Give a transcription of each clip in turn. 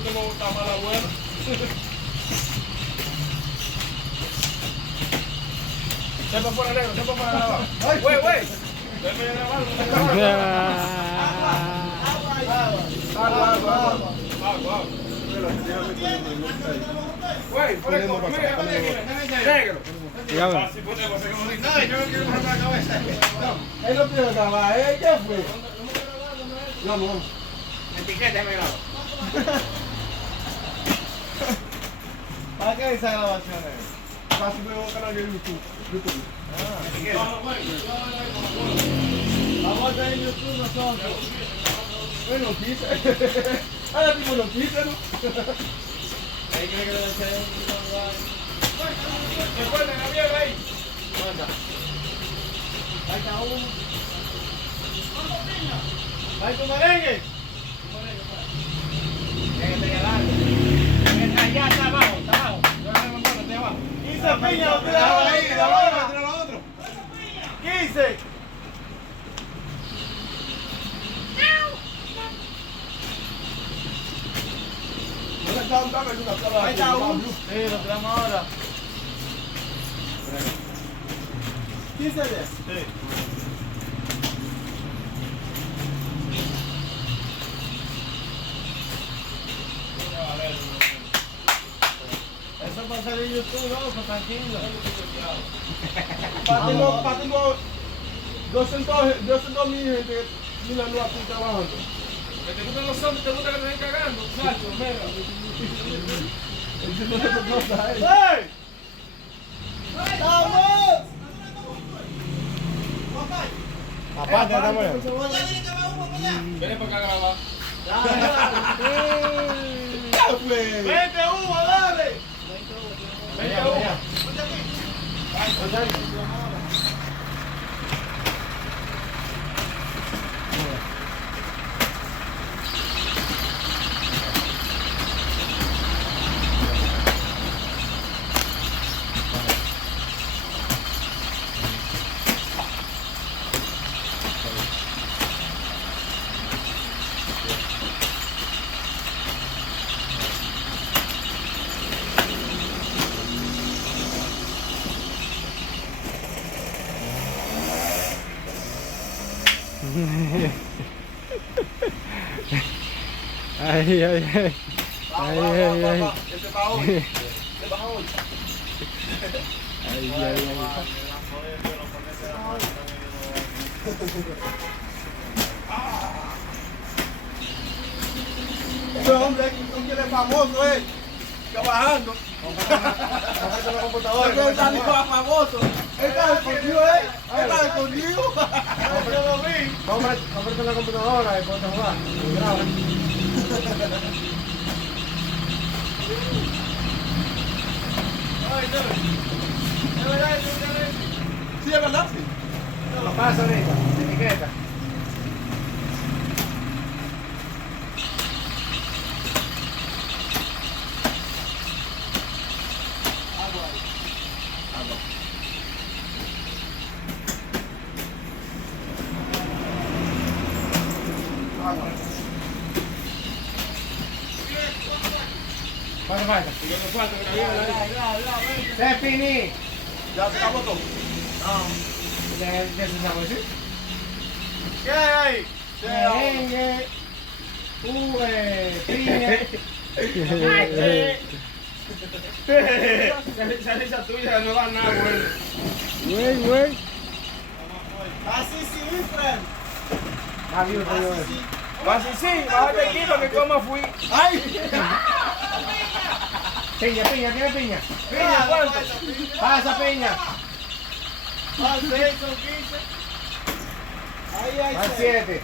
usted no está mal abuelo. Sepa por el negro, sepa por el grabado. Güey. Déjame grabar. Agua. Güey, por el negro. Así ponemos, no, yo no quiero bajar la cabeza. Él no quiere grabar, ¿eh? ¿Qué fue? No. Etiqueta me grabo. ¿Para qué esa grabación es? Para subir un canal de YouTube. Vamos a estar en YouTube nosotros. Bueno, quise. Ahora mismo lo quise, ¿no? Ahí cree que lo deseen. Recuerden, la mierda ahí. Ahí está uno. Ahí tu merengue. Allá está abajo. Está abajo. 15 piñas, lo tiraron ahí, de la otro. 15. Ahí está uno. Sí, lo tiramos ahora. 15 10. Sí. Eso va a salir en YouTube, loco, tranquilo. Tengo 200 mil gente mirando aquí trabajando. Que te gustan los hombres, te gusta que te estén cagando. Sacho, mira. ¡Hey! ¡Vamos! Papá, te estamos Ven para acá a grabar. ¡Vente, Hugo, dale! Vente, Hugo. Ay. Este para hoy. Este para hoy. Ese hombre que es famoso, trabajando. Con la computadora. Él salió famoso. Él está escondido, Él está escondido. Yo lo vi. Cómprate una computadora y ponte a jugar. Graba. Sí, es verdad, sí. Lo paso ahorita, etiqueta. ¿Cuánto falta? Y yo me falta que la vida Se finí. Ya se acabó todo. ¿De su sabor, sí? ¿Qué hay? Merengue, piña. Esa risa tuya no da nada, güey. Güey. Así sí, mi friend. Adiós, Así sí. Así sí, bájate aquí lo que coma fui. ¡Ay! Piña, tiene piña. Piña, ¿cuánto? Pasa, piña. Más 6 son 15. Ahí hay Más 6. 7.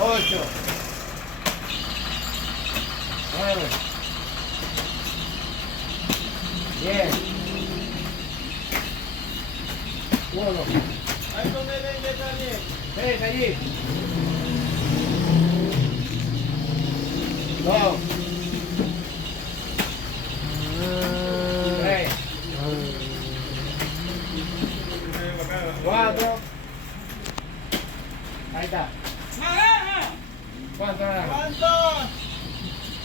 8. 9. 10. 1. Ahí donde ven también. 3 allí. 2. 3. 4. Ahí está. ¿Cuánto era? ¿Cuántos?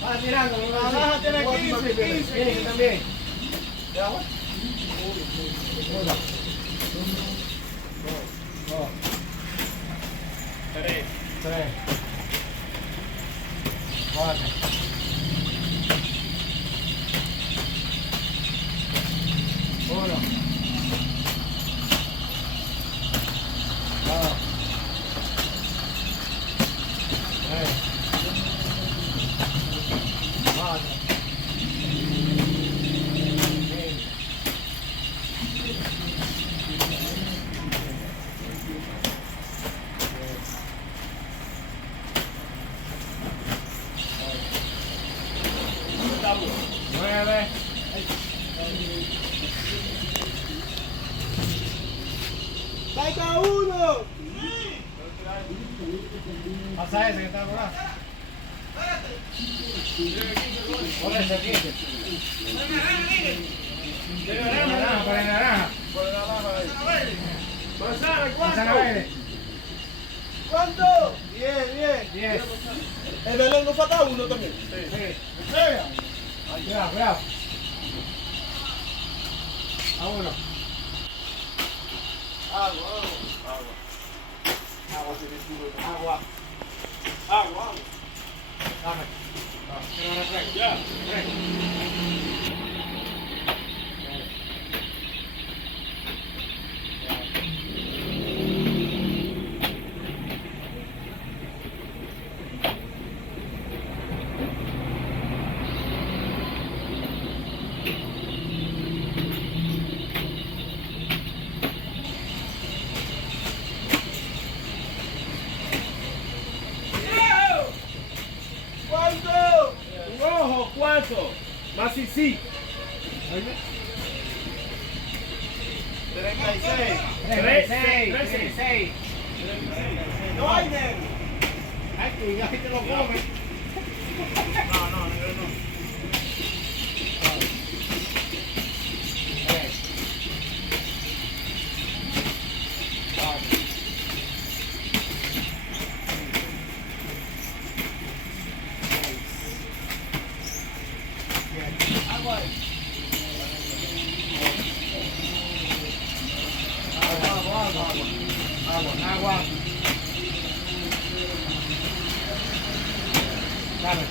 Va tirando. Naranja tiene 15, 15. Bien, yo también. ¿Ya va? Uno. Dos. Tres. Tres. Cuatro. Uno. Dos. Tres. Cuatro. Cinco. Nueve. ¡Saca uno! Pasa ese que está por ahí. Pon ese aquí. Naranja, por el naranja. Por la naranja ahí. Manzana, Manzana ¿cuánto? verde. ¿Cuánto? 10, 10. 10. El Belén nos falta uno también. Sí. Venga. Cuidado, cuidado. A uno. Agua. Agua. Agua. Dame. Quiero refresco. Ya. Refresco. ¿Cuánto? Rojo, ¿cuánto? Más sí, sí. 36. 36. 36. 36. No hay negro. Ay, cuidado, que te lo comes. No, negro no. Tres. Cuatro. Agua ahí. Agua. Dame.